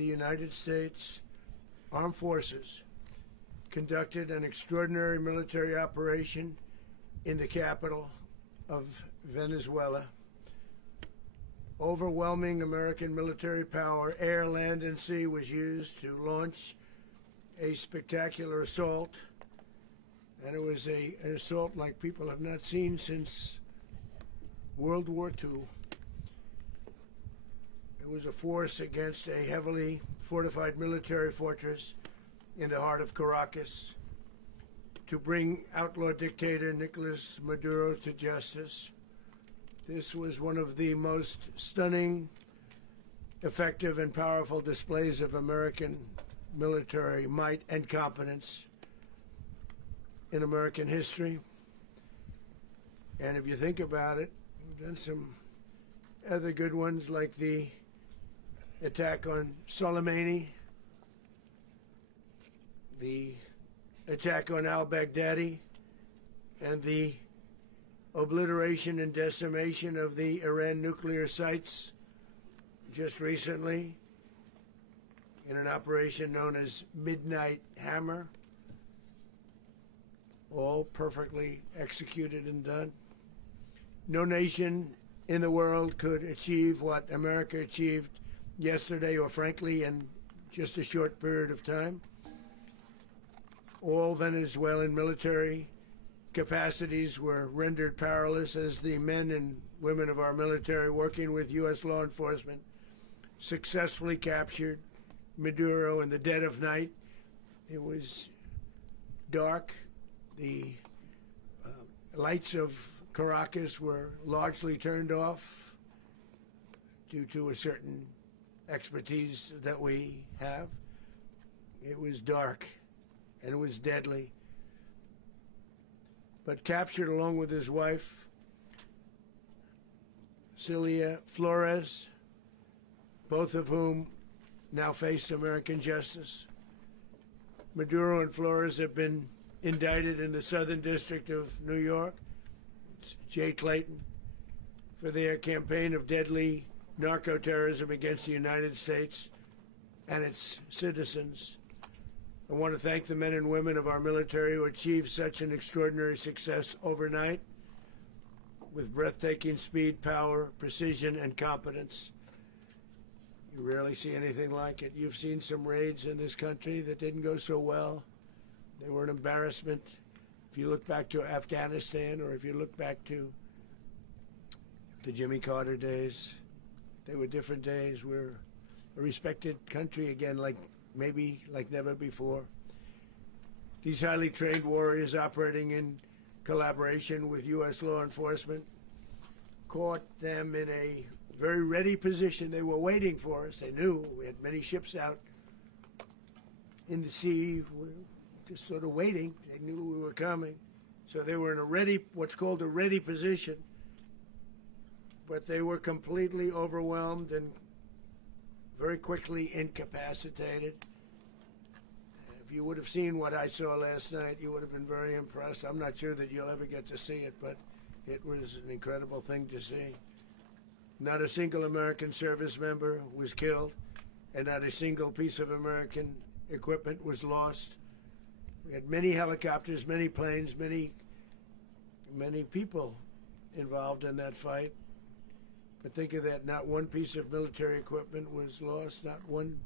the United States Armed Forces conducted an extraordinary military operation in the capital of Venezuela. Overwhelming American military power, air, land, and sea, was used to launch a spectacular assault. And it was an assault like people have not seen since World War II. It was a force against a heavily fortified military fortress in the heart of Caracas to bring outlaw dictator Nicolas Maduro to justice. This was one of the most stunning, effective, and powerful displays of American military might and competence in American history. And if you think about it, we've done some other good ones, like the attack on Soleimani, the attack on al-Baghdadi, and the obliteration and decimation of the Iran nuclear sites just recently in an operation known as Midnight Hammer, all perfectly executed and done. No nation in the world could achieve what America achieved yesterday, or frankly in just a short period of time. All Venezuelan military capacities were rendered powerless as the men and women of our military, working with U.S. law enforcement, successfully captured Maduro in the dead of night. It was dark. The lights of Caracas were largely turned off due to a certain expertise that we have. It was dark and it was deadly. But captured along with his wife, Celia Flores, both of whom now face American justice. Maduro and Flores have been indicted in the Southern District of New York, it's Jay Clayton, for their campaign of deadly narco-terrorism against the United States and its citizens. I want to thank the men and women of our military who achieved such an extraordinary success overnight with breathtaking speed, power, precision, and competence. You rarely see anything like it. You've seen some raids in this country that didn't go so well. They were an embarrassment. If you look back to Afghanistan, or if you look back to the Jimmy Carter days, they were different days. We're a respected country again, like never before. These highly trained warriors, operating in collaboration with U.S. law enforcement, caught them in a very ready position. They were waiting for us. They knew we had many ships out in the sea, just sort of waiting. They knew we were coming. So they were in a ready, what's called a ready position. But they were completely overwhelmed and very quickly incapacitated. If you would have seen what I saw last night, you would have been very impressed. I'm not sure that you'll ever get to see it, but it was an incredible thing to see. Not a single American service member was killed, and not a single piece of American equipment was lost. We had many helicopters, many planes, many people involved in that fight. But think of that, not one piece of military equipment was lost, not one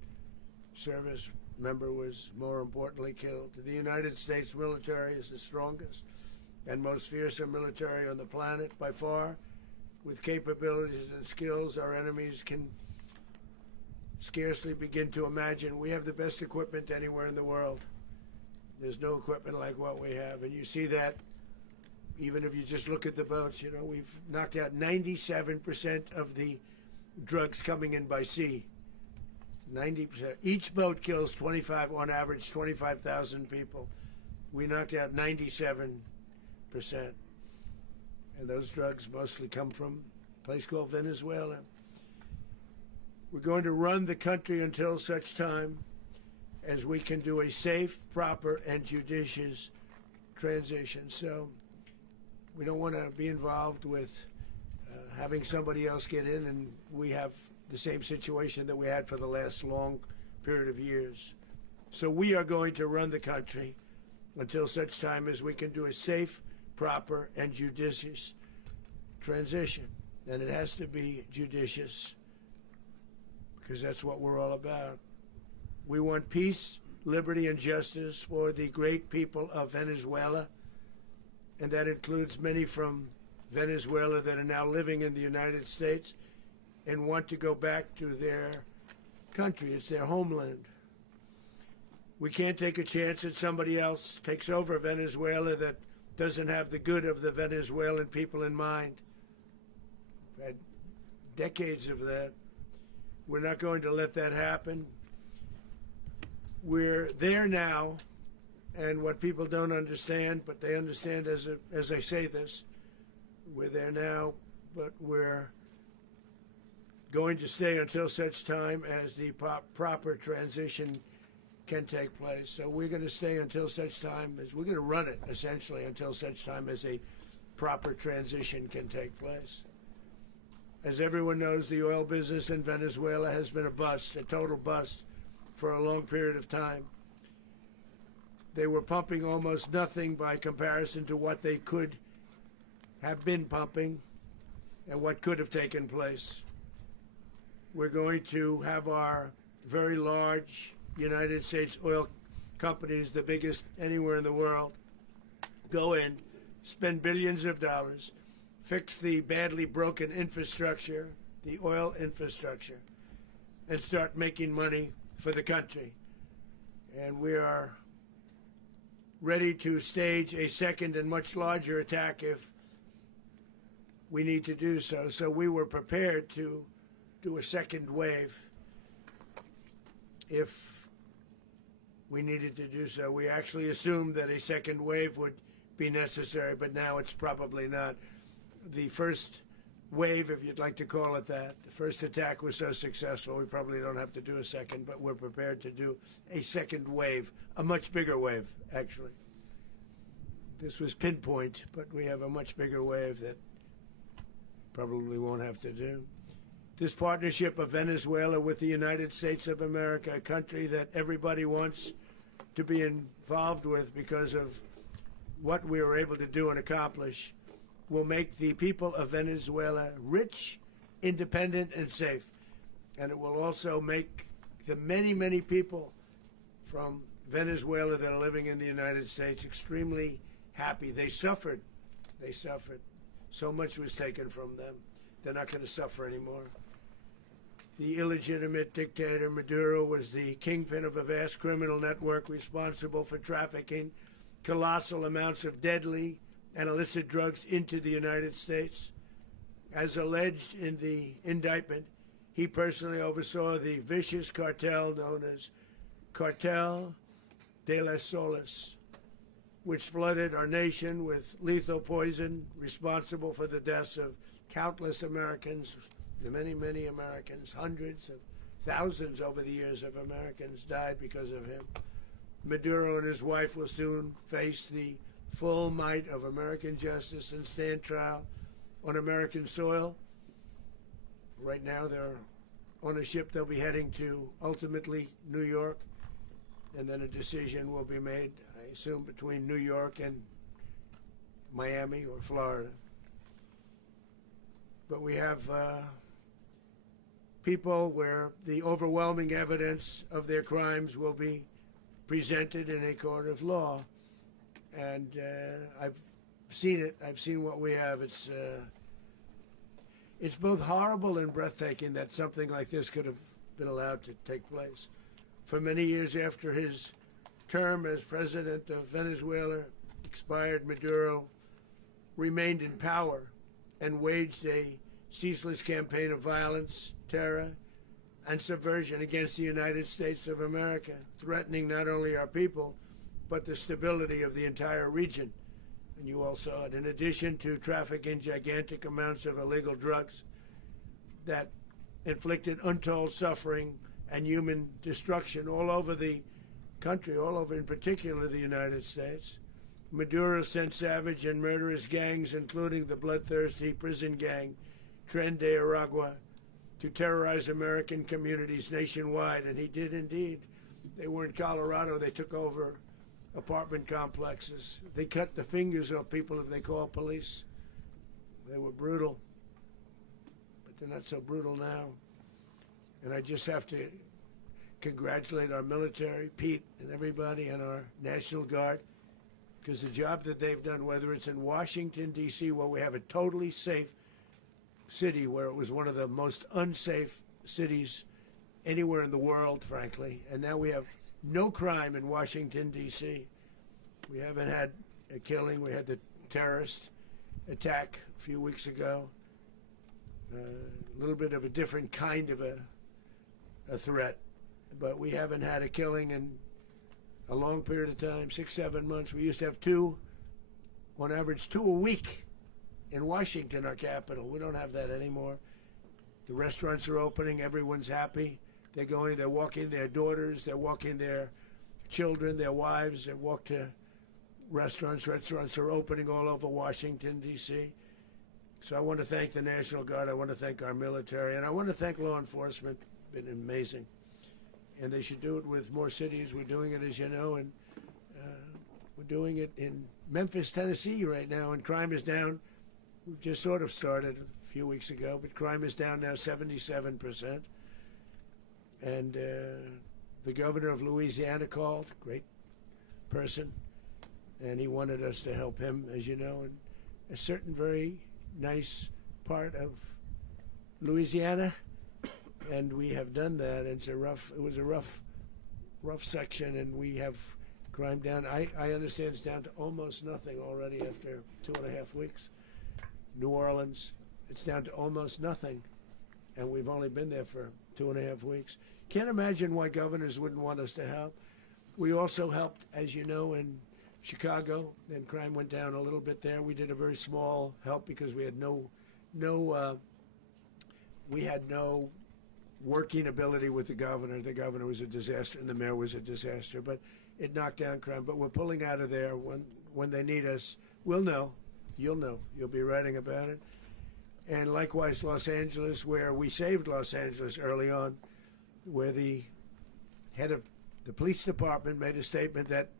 service member was, more importantly, killed. The United States military is the strongest and most fearsome military on the planet by far. With capabilities and skills our enemies can scarcely begin to imagine. We have the best equipment anywhere in the world. There's no equipment like what we have, and you see that even if you just look at the boats. You know, we've knocked out 97% of the drugs coming in by sea. 90%. Each boat kills on average 25,000 people. We knocked out 97%. And those drugs mostly come from a place called Venezuela. We're going to run the country until such time as we can do a safe, proper, and judicious transition. So we don't want to be involved with having somebody else get in, and we have the same situation that we had for the last long period of years. So we are going to run the country until such time as we can do a safe, proper, and judicious transition. And it has to be judicious, because that's what we're all about. We want peace, liberty, and justice for the great people of Venezuela, and that includes many from Venezuela that are now living in the United States and want to go back to their country. It's their homeland. We can't take a chance that somebody else takes over Venezuela that doesn't have the good of the Venezuelan people in mind. We've had decades of that. We're not going to let that happen. We're there now, and what people don't understand, but they understand as I say this, we're there now, but we're going to stay until such time as the proper transition can take place. So we're going to stay until such time as we're going to run it, essentially, until such time as a proper transition can take place. As everyone knows, the oil business in Venezuela has been a bust, a total bust, for a long period of time. They were pumping almost nothing by comparison to what they could have been pumping and what could have taken place. We're going to have our very large United States oil companies, the biggest anywhere in the world, go in, spend billions of dollars, fix the badly broken infrastructure, the oil infrastructure, and start making money for the country. And we are ready to stage a second and much larger attack if we need to do so. So we were prepared to do a second wave if we needed to do so. We actually assumed that a second wave would be necessary, but now it's probably not. The first wave, if you'd like to call it that, the first attack was so successful, we probably don't have to do a second, but we're prepared to do a second wave, a much bigger wave, actually. This was pinpoint, but we have a much bigger wave that probably won't have to do. This partnership of Venezuela with the United States of America, a country that everybody wants to be involved with because of what we were able to do and accomplish, will make the people of Venezuela rich, independent, and safe. And it will also make the many, many people from Venezuela that are living in the United States extremely happy. They suffered. They suffered. So much was taken from them. They're not going to suffer anymore. The illegitimate dictator Maduro was the kingpin of a vast criminal network responsible for trafficking colossal amounts of deadly and illicit drugs into the United States. As alleged in the indictment, he personally oversaw the vicious cartel known as Cartel de las Solas, which flooded our nation with lethal poison, responsible for the deaths of countless Americans, many, many Americans. Hundreds of thousands over the years of Americans died because of him. Maduro and his wife will soon face the full might of American justice and stand trial on American soil. Right now they're on a ship. They'll be heading to, ultimately, New York, and then a decision will be made, I assume, between New York and Miami or Florida. But we have people where the overwhelming evidence of their crimes will be presented in a court of law. And I've seen it. I've seen what we have. It's both horrible and breathtaking that something like this could have been allowed to take place. For many years after his term as president of Venezuela expired, Maduro remained in power and waged a ceaseless campaign of violence, terror, and subversion against the United States of America, threatening not only our people, but the stability of the entire region. And you all saw it. In addition to trafficking gigantic amounts of illegal drugs that inflicted untold suffering and human destruction all over the country, all over in particular the United States, Maduro sent savage and murderous gangs, including the bloodthirsty prison gang Tren de Aragua, to terrorize American communities nationwide, and he did indeed. They were in Colorado. They took over apartment complexes. They cut the fingers off people if they called police. They were brutal, but they're not so brutal now. And I just have to congratulate our military, Pete and everybody, and our National Guard, because the job that they've done, whether it's in Washington, D.C., where we have a totally safe city, where it was one of the most unsafe cities anywhere in the world, frankly, and now we have no crime in Washington, D.C. We haven't had a killing. We had the terrorist attack a few weeks ago. A little bit of a different kind of a threat, but we haven't had a killing in a long period of time, 6, 7 months. We used to have two, on average, 2 a week in Washington, our capital. We don't have that anymore. The restaurants are opening. Everyone's happy. They're going, they're walking their daughters, they're walking their children, their wives, they walk to restaurants. Restaurants are opening all over Washington, D.C. So I want to thank the National Guard. I want to thank our military. And I want to thank law enforcement. It's been amazing. And they should do it with more cities. We're doing it, as you know, and we're doing it in Memphis, Tennessee right now, and crime is down. We've just sort of started a few weeks ago, but crime is down now 77%. And the governor of Louisiana called, great person, and he wanted us to help him, as you know, in a certain very nice part of Louisiana, and we have done that. It was a rough section, and we have crime down. I understand it's down to almost nothing already after 2.5 weeks. New Orleans, it's down to almost nothing, and we've only been there for 2.5 weeks. Can't imagine why governors wouldn't want us to help. We also helped, as you know, in Chicago, and crime went down a little bit there. We did a very small help because we had no working ability with the governor. The governor was a disaster, and the mayor was a disaster. But it knocked down crime. But we're pulling out of there when they need us. We'll know. You'll know. You'll be writing about it. And likewise, Los Angeles, where we saved Los Angeles early on, where the head of the police department made a statement that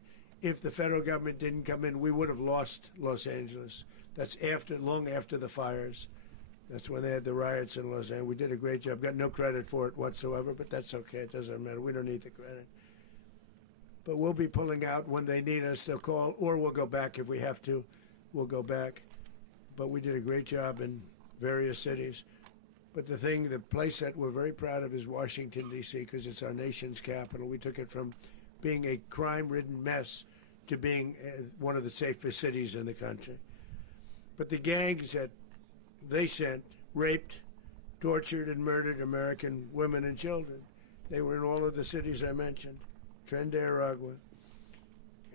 if the federal government didn't come in, we would have lost Los Angeles. That's long after the fires. That's when they had the riots in Los Angeles. We did a great job. Got no credit for it whatsoever, but that's okay. It doesn't matter. We don't need the credit. But we'll be pulling out when they need us. They'll call, or we'll go back if we have to. We'll go back. But we did a great job in various cities. But the place that we're very proud of is Washington, D.C., because it's our nation's capital. We took it from being a crime-ridden mess to being one of the safest cities in the country. But the gangs that they sent raped, tortured, and murdered American women and children. They were in all of the cities I mentioned, Nicaragua,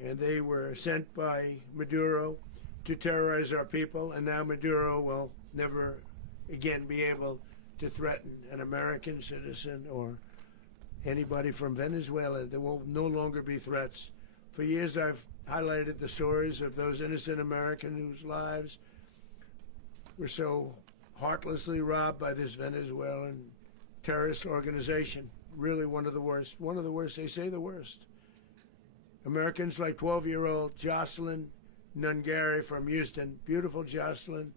and they were sent by Maduro to terrorize our people, and now Maduro will never again be able to threaten an American citizen or anybody from Venezuela. There will no longer be threats. For years I've highlighted the stories of those innocent Americans whose lives were so heartlessly robbed by this Venezuelan terrorist organization. Really one of the worst. One of the worst, they say the worst. Americans like 12-year-old Jocelyn Nungari from Houston. Beautiful Jocelyn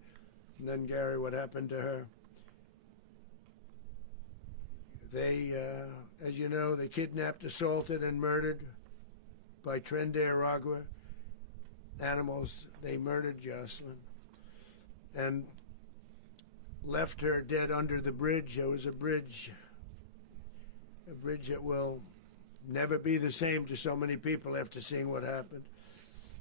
Nungari, what happened to her? They, as you know, they kidnapped, assaulted, and murdered by Nicaragua animals. They murdered Jocelyn and left her dead under the bridge. There was a bridge that will never be the same to so many people after seeing what happened.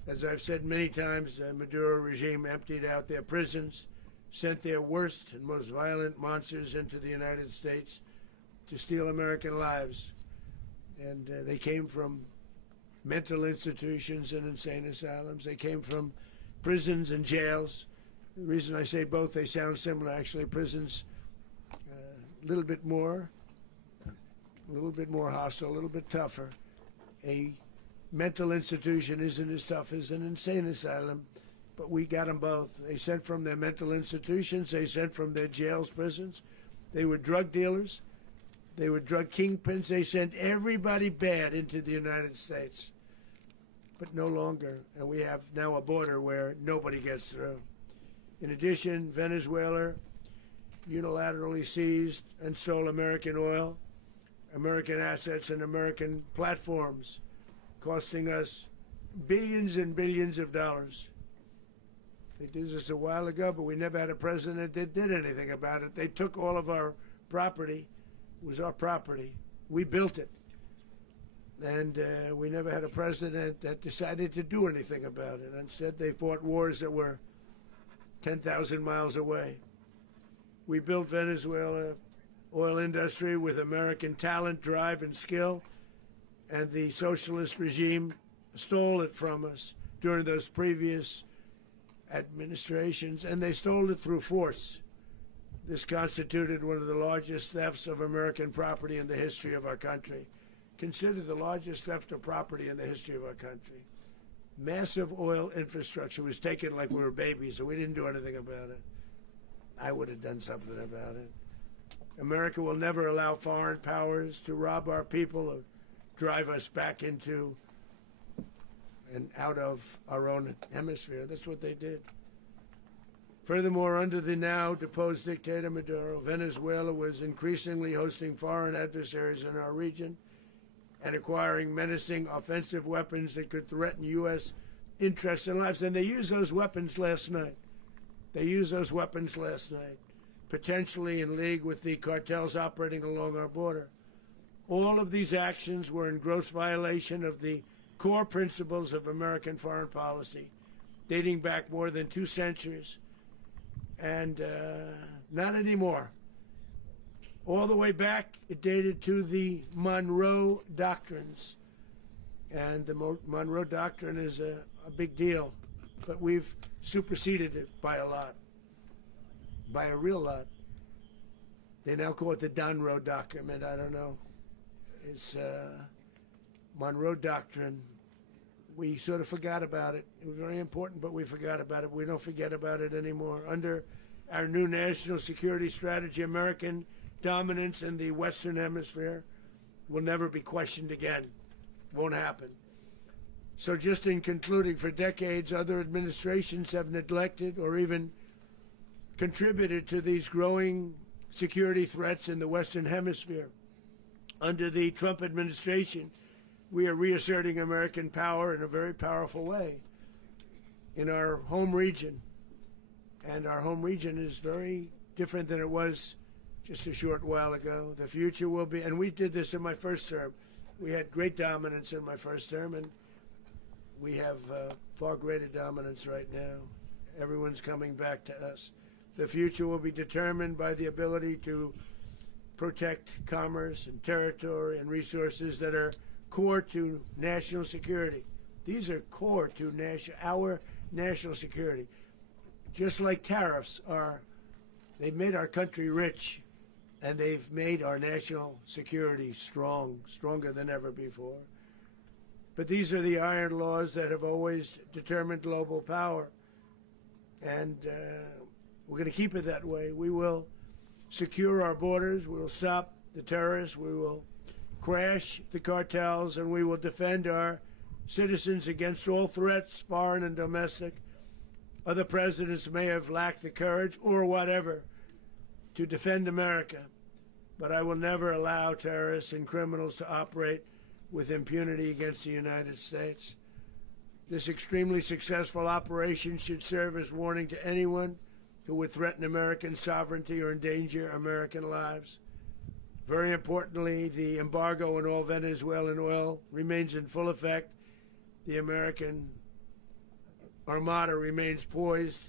As I've said many times, the Maduro regime emptied out their prisons, sent their worst and most violent monsters into the United States to steal American lives. And they came from mental institutions and insane asylums. They came from prisons and jails. The reason I say both, they sound similar. Actually, prisons a little bit more hostile, a little bit tougher. A mental institution isn't as tough as an insane asylum, but we got them both. They sent from their mental institutions, they sent from their jails, prisons, They were drug dealers. They were drug kingpins. They sent everybody bad into the United States. But no longer. And we have now a border where nobody gets through. In addition, Venezuela unilaterally seized and stole American oil, American assets, and American platforms, costing us billions and billions of dollars. They did this a while ago, but we never had a president that did anything about it. They took all of our property. It was our property. We built it. And we never had a president that decided to do anything about it. Instead, they fought wars that were 10,000 miles away. We built Venezuela oil industry with American talent, drive, and skill, and the socialist regime stole it from us during those previous administrations, and they stole it through force. This constituted one of the largest thefts of American property in the history of our country. Considered the largest theft of property in the history of our country. Massive oil infrastructure was taken like we were babies, and we didn't do anything about it. I would have done something about it. America will never allow foreign powers to rob our people or drive us back into and out of our own hemisphere. That's what they did. Furthermore, under the now deposed dictator Maduro, Venezuela was increasingly hosting foreign adversaries in our region and acquiring menacing offensive weapons that could threaten U.S. interests and lives. And they used those weapons last night. Potentially in league with the cartels operating along our border. All of these actions were in gross violation of the core principles of American foreign policy, dating back more than 2 centuries. And not anymore. All the way back, it dated to the Monroe Doctrines. And the Monroe Doctrine is a big deal. But we've superseded it by a lot. By a real lot. They now call it the Monroe Document. I don't know. It's Monroe Doctrine. We sort of forgot about it. It was very important, but we forgot about it. We don't forget about it anymore. Under our new national security strategy, American dominance in the Western Hemisphere will never be questioned again. Won't happen. So just in concluding, for decades, other administrations have neglected or even contributed to these growing security threats in the Western Hemisphere. Under the Trump administration, we are reasserting American power in a very powerful way in our home region. And our home region is very different than it was just a short while ago. The future will be, and we did this in my first term. We had great dominance in my first term, and we have far greater dominance right now. Everyone's coming back to us. The future will be determined by the ability to protect commerce and territory and resources that are core to national security. These are core to our national security. Just like tariffs are, they've made our country rich, and they've made our national security stronger than ever before. But these are the iron laws that have always determined global power, and we're going to keep it that way. We will secure our borders, we will stop the terrorists, we will crash the cartels, and we will defend our citizens against all threats, foreign and domestic. Other presidents may have lacked the courage or whatever to defend America, but I will never allow terrorists and criminals to operate with impunity against the United States. This extremely successful operation should serve as warning to anyone who would threaten American sovereignty or endanger American lives. Very importantly, the embargo on all Venezuelan oil remains in full effect. The American Armada remains poised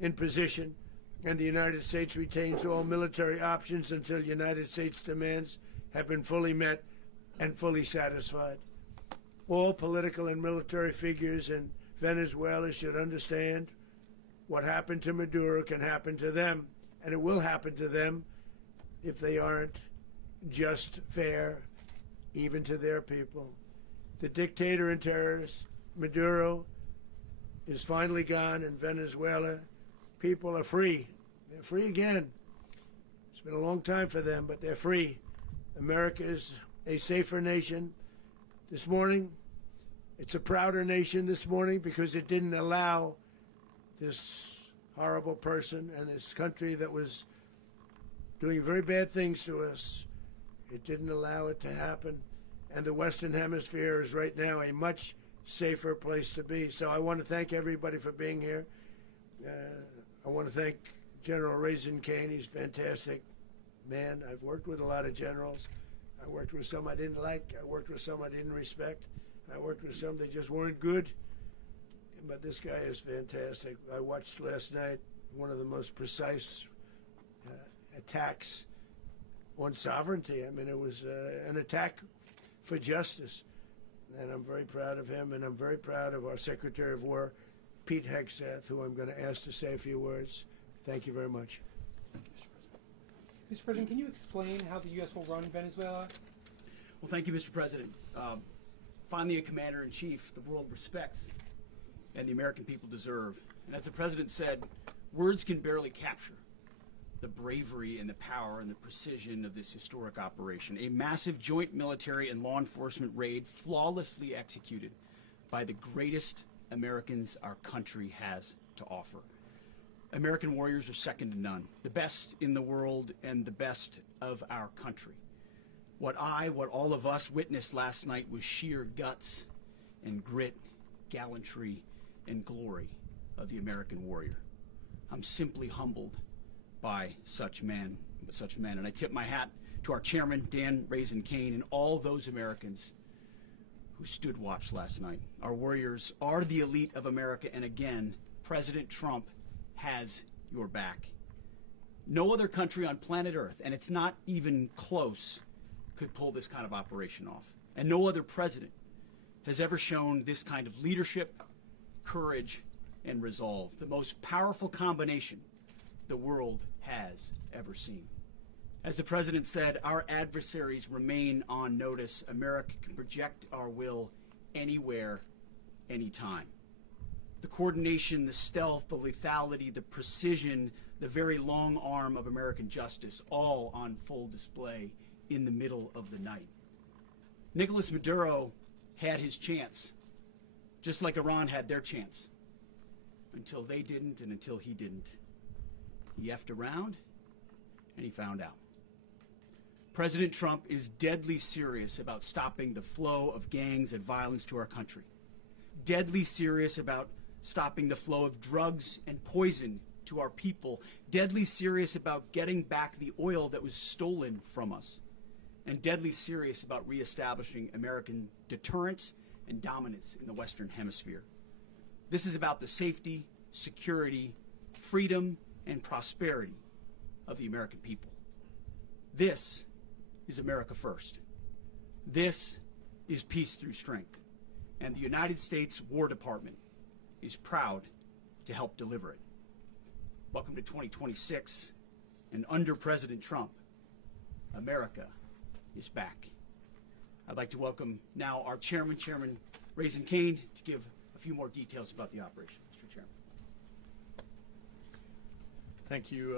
in position, and the United States retains all military options until United States demands have been fully met and fully satisfied. All political and military figures in Venezuela should understand what happened to Maduro can happen to them, and it will happen to them if they aren't just, fair, even to their people. The dictator and terrorist, Maduro, is finally gone in Venezuela. People are free. They're free again. It's been a long time for them, but they're free. America is a safer nation. This morning, it's a prouder nation this morning because it didn't allow this horrible person and this country that was doing very bad things to us. It didn't allow it to happen. And the Western Hemisphere is right now a much safer place to be. So I want to thank everybody for being here. I want to thank General Raisin Kane. He's a fantastic man. I've worked with a lot of generals. I worked with some I didn't like. I worked with some I didn't respect. I worked with some that just weren't good. But this guy is fantastic. I watched last night one of the most precise attacks on sovereignty. I mean, it was an attack for justice. And I'm very proud of him, and I'm very proud of our Secretary of War, Pete Hegseth, who I'm going to ask to say a few words. Thank you very much. Mr. President, can you explain how the U.S. will run Venezuela? Well, thank you, Mr. President. Finally, a commander-in-chief the world respects and the American people deserve. And as the President said, words can barely capture the bravery and the power and the precision of this historic operation. A massive joint military and law enforcement raid flawlessly executed by the greatest Americans our country has to offer. American warriors are second to none, the best in the world and the best of our country. What all of us witnessed last night was sheer guts and grit, gallantry and glory of the American warrior. I'm simply humbled by such men, and I tip my hat to our chairman, Dan Raisin Kane, and all those Americans who stood watch last night. Our warriors are the elite of America, and again, President Trump has your back. No other country on planet Earth, and it's not even close, could pull this kind of operation off. And no other president has ever shown this kind of leadership, courage, and resolve, the most powerful combination the world has ever seen. As the President said, our adversaries remain on notice. America can project our will anywhere, anytime. The coordination, the stealth, the lethality, the precision, the very long arm of American justice, all on full display in the middle of the night. Nicolas Maduro had his chance, just like Iran had their chance, until they didn't and until he didn't. He effed around, and he found out. President Trump is deadly serious about stopping the flow of gangs and violence to our country. Deadly serious about stopping the flow of drugs and poison to our people. Deadly serious about getting back the oil that was stolen from us. And deadly serious about reestablishing American deterrence and dominance in the Western Hemisphere. This is about the safety, security, freedom, and prosperity of the American people. This is America first. This is peace through strength. And the United States War Department is proud to help deliver it. Welcome to 2026, and under President Trump, America is back. I'd like to welcome now our chairman, Chairman Raisin Kane, to give a few more details about the operation. Mr. Chairman. Thank you,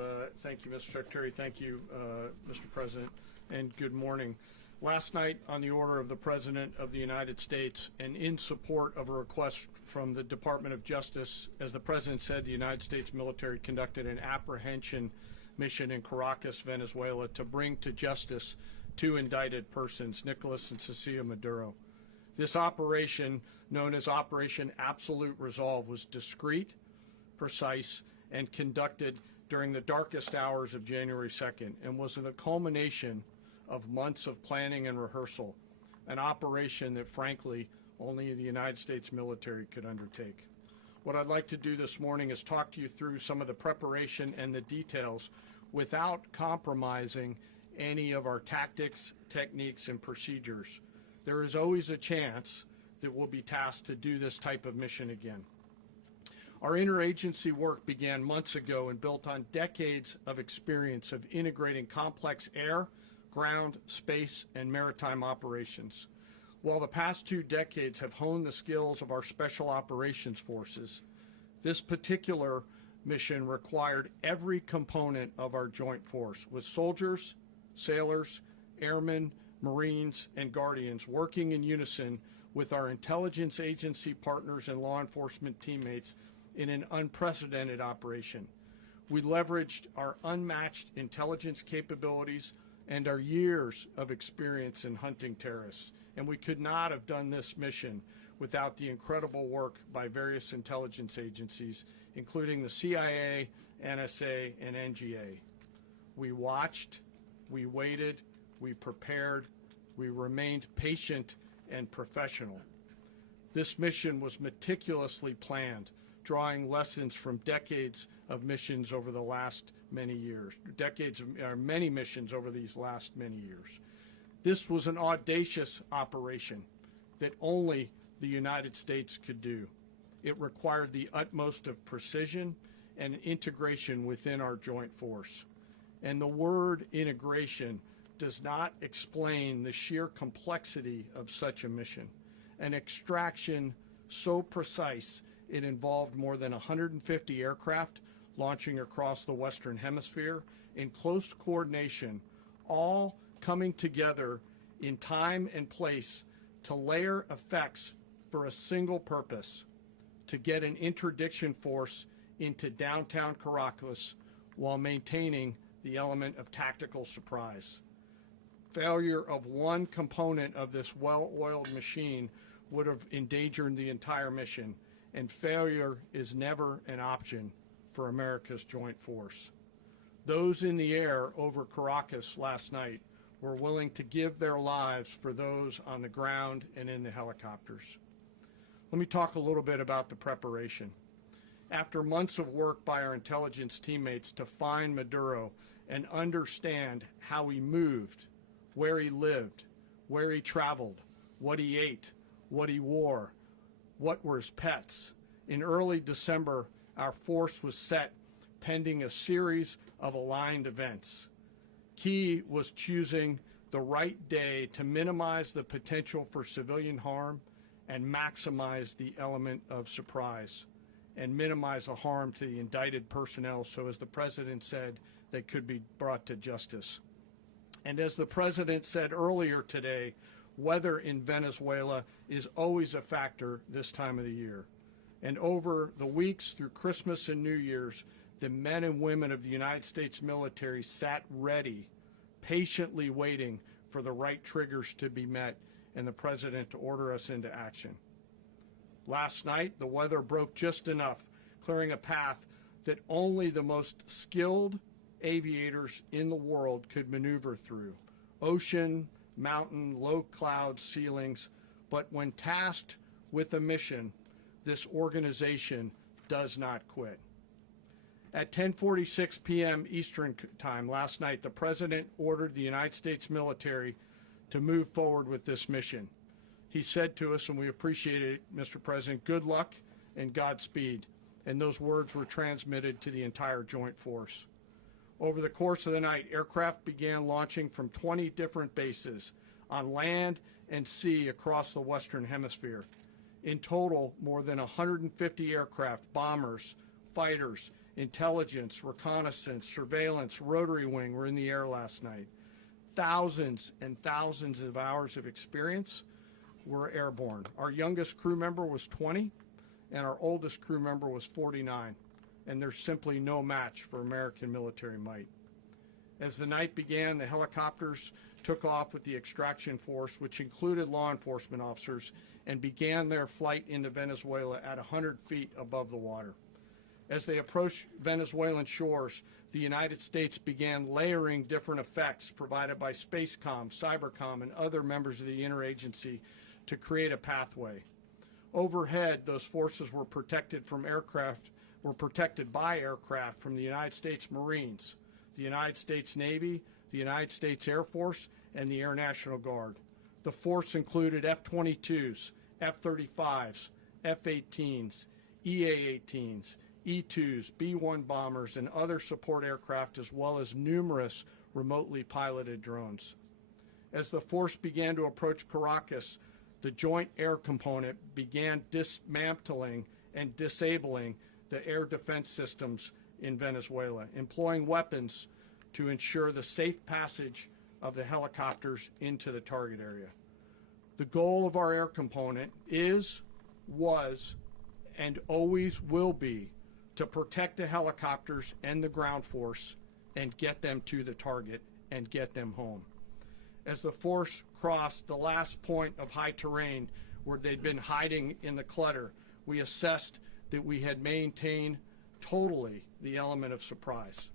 Mr. Secretary. Thank you, Mr. President, and good morning. Last night, on the order of the President of the United States and in support of a request from the Department of Justice, as the President said, the United States military conducted an apprehension mission in Caracas, Venezuela, to bring to justice two indicted persons, Nicolas and Cecilia Maduro. This operation, known as Operation Absolute Resolve, was discreet, precise, and conducted during the darkest hours of January 2nd and was the culmination of months of planning and rehearsal, an operation that, frankly, only the United States military could undertake. What I'd like to do this morning is talk to you through some of the preparation and the details without compromising any of our tactics, techniques, and procedures. There is always a chance that we'll be tasked to do this type of mission again. Our interagency work began months ago and built on decades of experience of integrating complex air, ground, space, and maritime operations. While the past 2 decades have honed the skills of our special operations forces, this particular mission required every component of our joint force, with soldiers, sailors, airmen, Marines, and Guardians working in unison with our intelligence agency partners and law enforcement teammates in an unprecedented operation. We leveraged our unmatched intelligence capabilities and our years of experience in hunting terrorists, and we could not have done this mission without the incredible work by various intelligence agencies, including the CIA, NSA, and NGA. We watched, we waited, we prepared, we remained patient and professional. This mission was meticulously planned, drawing lessons from decades of missions over the last many years, many missions over these last many years. This was an audacious operation that only the United States could do. It required the utmost of precision and integration within our joint force. And the word integration does not explain the sheer complexity of such a mission. An extraction so precise it involved more than 150 aircraft launching across the Western Hemisphere in close coordination, all coming together in time and place to layer effects for a single purpose: to get an interdiction force into downtown Caracas while maintaining the element of tactical surprise. Failure of one component of this well-oiled machine would have endangered the entire mission, and failure is never an option for America's joint force. Those in the air over Caracas last night were willing to give their lives for those on the ground and in the helicopters. Let me talk a little bit about the preparation. After months of work by our intelligence teammates to find Maduro and understand how he moved, where he lived, where he traveled, what he ate, what he wore, what were his pets, in early December, our force was set pending a series of aligned events. Key was choosing the right day to minimize the potential for civilian harm and maximize the element of surprise, and minimize the harm to the indicted personnel so, as the President said, they could be brought to justice. And as the President said earlier today, weather in Venezuela is always a factor this time of the year. And over the weeks through Christmas and New Year's, the men and women of the United States military sat ready, patiently waiting for the right triggers to be met and the President to order us into action. Last night, the weather broke just enough, clearing a path that only the most skilled aviators in the world could maneuver through. Ocean, mountain, low cloud ceilings, but when tasked with a mission, this organization does not quit. At 10:46 p.m. Eastern Time last night, the President ordered the United States military to move forward with this mission. He said to us, and we appreciate it, Mr. President, good luck and Godspeed. And those words were transmitted to the entire joint force. Over the course of the night, aircraft began launching from 20 different bases on land and sea across the Western Hemisphere. In total, more than 150 aircraft, bombers, fighters, intelligence, reconnaissance, surveillance, rotary wing were in the air last night. Thousands and thousands of hours of experience were airborne. Our youngest crew member was 20, and our oldest crew member was 49. And there's simply no match for American military might. As the night began, the helicopters took off with the extraction force, which included law enforcement officers, and began their flight into Venezuela at 100 feet above the water. As they approached Venezuelan shores, the United States began layering different effects provided by Spacecom, Cybercom, and other members of the interagency to create a pathway. Overhead, those forces were protected by aircraft from the United States Marines, the United States Navy, the United States Air Force, and the Air National Guard. The force included F-22s, F-35s, F-18s, EA-18s, E-2s, B-1 bombers, and other support aircraft, as well as numerous remotely piloted drones. As the force began to approach Caracas, the Joint Air Component began dismantling and disabling the air defense systems in Venezuela, employing weapons to ensure the safe passage of the helicopters into the target area. The goal of our air component is, was, and always will be to protect the helicopters and the ground force and get them to the target and get them home. As the force crossed the last point of high terrain where they'd been hiding in the clutter, we assessed that we had maintained totally the element of surprise.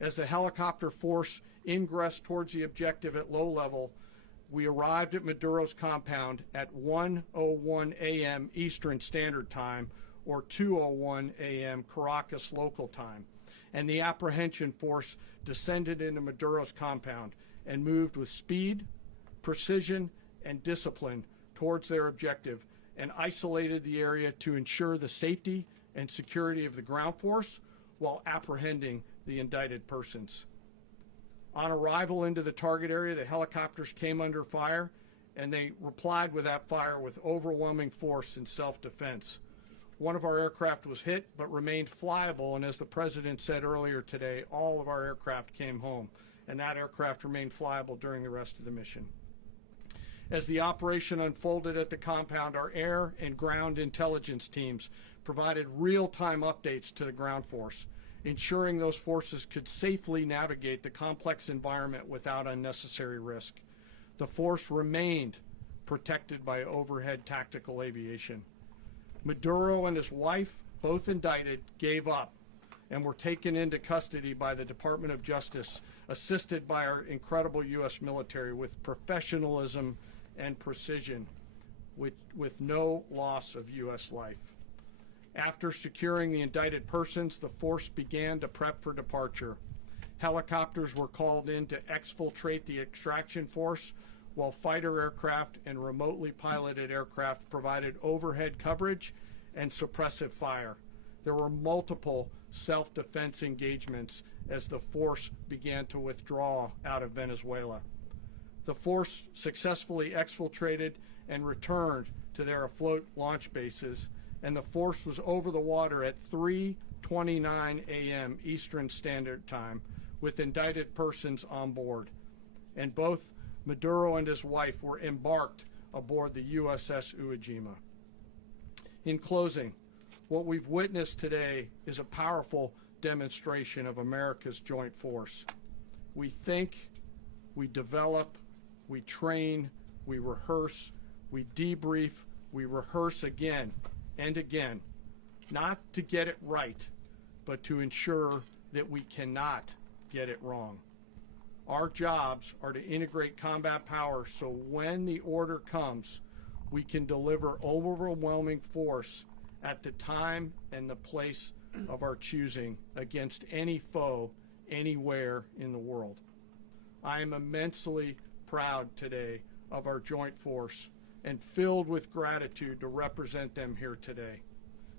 As the helicopter force ingressed towards the objective at low level, we arrived at Maduro's compound at 1:01 a.m. Eastern Standard Time, or 2:01 a.m. Caracas local time, and the apprehension force descended into Maduro's compound and moved with speed, precision, and discipline towards their objective and isolated the area to ensure the safety and security of the ground force while apprehending the indicted persons. On arrival into the target area, the helicopters came under fire, and they replied with that fire with overwhelming force in self-defense. One of our aircraft was hit but remained flyable, and as the President said earlier today, all of our aircraft came home, and that aircraft remained flyable during the rest of the mission. As the operation unfolded at the compound, our air and ground intelligence teams provided real-time updates to the ground force, ensuring those forces could safely navigate the complex environment without unnecessary risk. The force remained protected by overhead tactical aviation. Maduro and his wife, both indicted, gave up and were taken into custody by the Department of Justice, assisted by our incredible U.S. military with professionalism and precision, with no loss of U.S. life. After securing the indicted persons, the force began to prep for departure. Helicopters were called in to exfiltrate the extraction force, while fighter aircraft and remotely piloted aircraft provided overhead coverage and suppressive fire. There were multiple self-defense engagements as the force began to withdraw out of Venezuela. The force successfully exfiltrated and returned to their afloat launch bases, and the force was over the water at 3:29 a.m. Eastern Standard Time with indicted persons on board. And both Maduro and his wife were embarked aboard the USS Iwo Jima. In closing, what we've witnessed today is a powerful demonstration of America's joint force. We think, we develop, we train, we rehearse, we debrief, we rehearse again and again, not to get it right, but to ensure that we cannot get it wrong. Our jobs are to integrate combat power so when the order comes, we can deliver overwhelming force at the time and the place of our choosing against any foe anywhere in the world. I am immensely proud today of our joint force and filled with gratitude to represent them here today.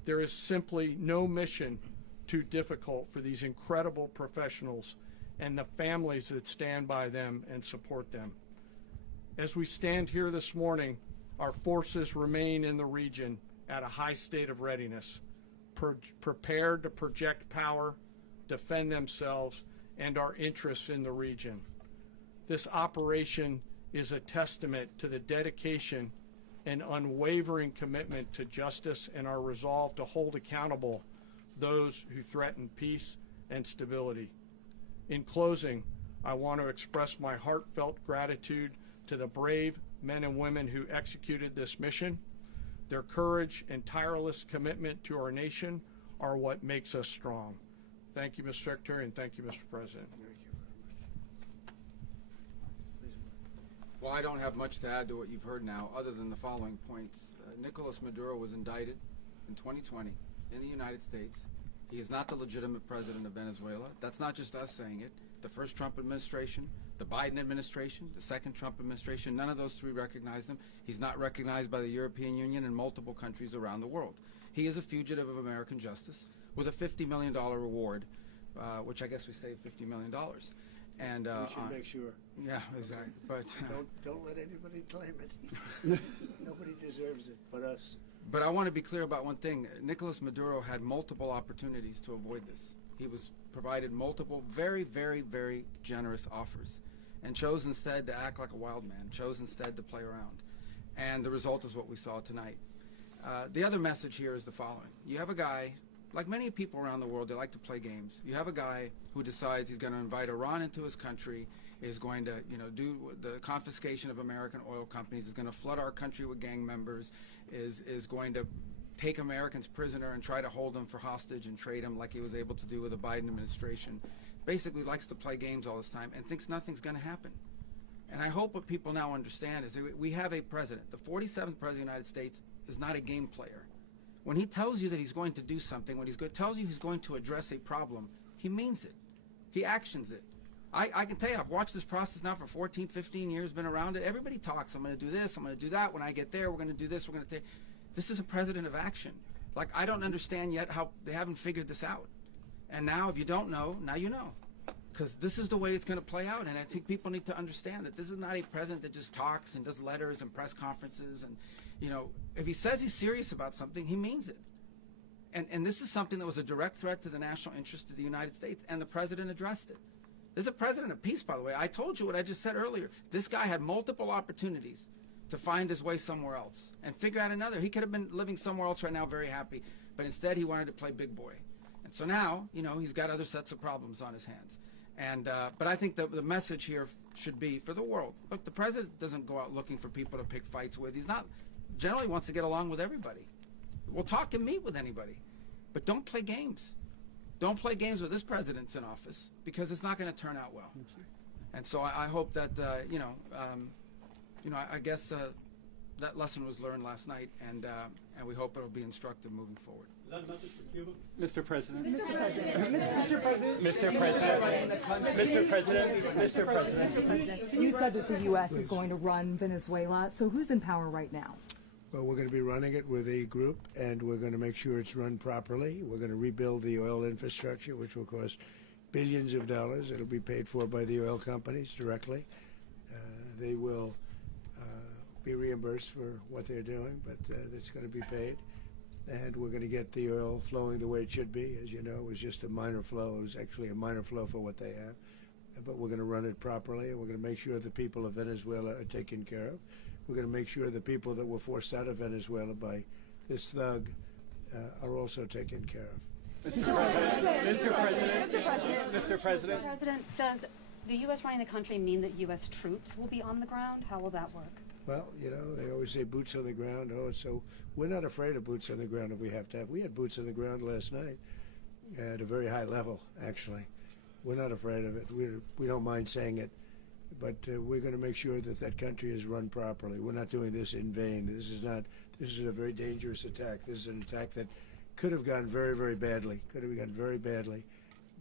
There is simply no mission too difficult for these incredible professionals and the families that stand by them and support them. As we stand here this morning, our forces remain in the region at a high state of readiness, prepared to project power, defend themselves, and our interests in the region. This operation is a testament to the dedication and unwavering commitment to justice and our resolve to hold accountable those who threaten peace and stability. In closing, I want to express my heartfelt gratitude to the brave men and women who executed this mission. Their courage and tireless commitment to our nation are what makes us strong. Thank you, Mr. Secretary, and thank you, Mr. President. Well, I don't have much to add to what you've heard now, other than the following points. Nicolas Maduro was indicted in 2020 in the United States. He is not the legitimate president of Venezuela. That's not just us saying it. The first Trump administration, the Biden administration, the second Trump administration, none of those three recognized him. He's not recognized by the European Union and multiple countries around the world. He is a fugitive of American justice with a $50 million reward, which I guess we saved $50 million. And We should make sure. yeah, exactly. But Don't let anybody claim it. Nobody deserves it but us. But I want to be clear about one thing. Nicolas Maduro had multiple opportunities to avoid this. He was provided multiple very, very, very generous offers and chose instead to act like a wild man, chose instead to play around. And the result is what we saw tonight. The other message here is the following. You have a guy, like many people around the world, they like to play games. You have a guy who decides he's going to invite Iran into his country, is going to, do the confiscation of American oil companies, is going to flood our country with gang members, is going to take Americans prisoner and try to hold them for hostage and trade them like he was able to do with the Biden administration. Basically likes to play games all this time and thinks nothing's going to happen. And I hope what people now understand is that we have a president. The 47th president of the United States is not a game player. When he tells you that he's going to do something, when tells you he's going to address a problem, he means it. He actions it. I can tell you, I've watched this process now for 14, 15 years, been around it. Everybody talks. I'm going to do this. I'm going to do that. When I get there, we're going to do this. We're going to take. This is a president of action. Like, I don't understand yet how they haven't figured this out. And now, if you don't know, now you know. Because this is the way it's going to play out. And I think people need to understand that this is not a president that just talks and does letters and press conferences. And, if he says he's serious about something, he means it. And this is something that was a direct threat to the national interest of the United States. And the president addressed it. There's a president of peace, by the way. I told you what I just said earlier. This guy had multiple opportunities to find his way somewhere else and figure out another. He could have been living somewhere else right now very happy, but instead he wanted to play big boy. And so now, he's got other sets of problems on his hands. And but I think the message here should be for the world. Look, the president doesn't go out looking for people to pick fights with. He's not generally wants to get along with everybody. We'll talk and meet with anybody, but don't play games. Don't play games with this president's in office because it's not going to turn out well. And so I hope that I guess that lesson was learned last night, and we hope it'll be instructive moving forward. Is that a message for Cuba? Mr. President. Mr. President. Mr. President. Mr. President. You said that the U.S. is going to run Venezuela, so who's in power right now? Well, we're going to be running it with a group, and we're going to make sure it's run properly. We're going to rebuild the oil infrastructure, which will cost billions of dollars. It'll be paid for by the oil companies directly. They will be reimbursed for what they're doing, but it's going to be paid. And we're going to get the oil flowing the way it should be. As you know, it was just a minor flow. It was actually a minor flow for what they have. But we're going to run it properly, and we're going to make sure the people of Venezuela are taken care of. We're going to make sure the people that were forced out of Venezuela by this thug are also taken care of. Mr. President. Mr. President. Mr. President. Mr. President. Mr. President, does the U.S. running the country mean that U.S. troops will be on the ground? How will that work? Well, they always say boots on the ground. So we're not afraid of boots on the ground if we have to have. We had boots on the ground last night at a very high level, actually. We're not afraid of it. We don't mind saying it. But we're going to make sure that that country is run properly. We're not doing this in vain. This is a very dangerous attack. This is an attack that could have gone very, very badly. Could have gone very badly.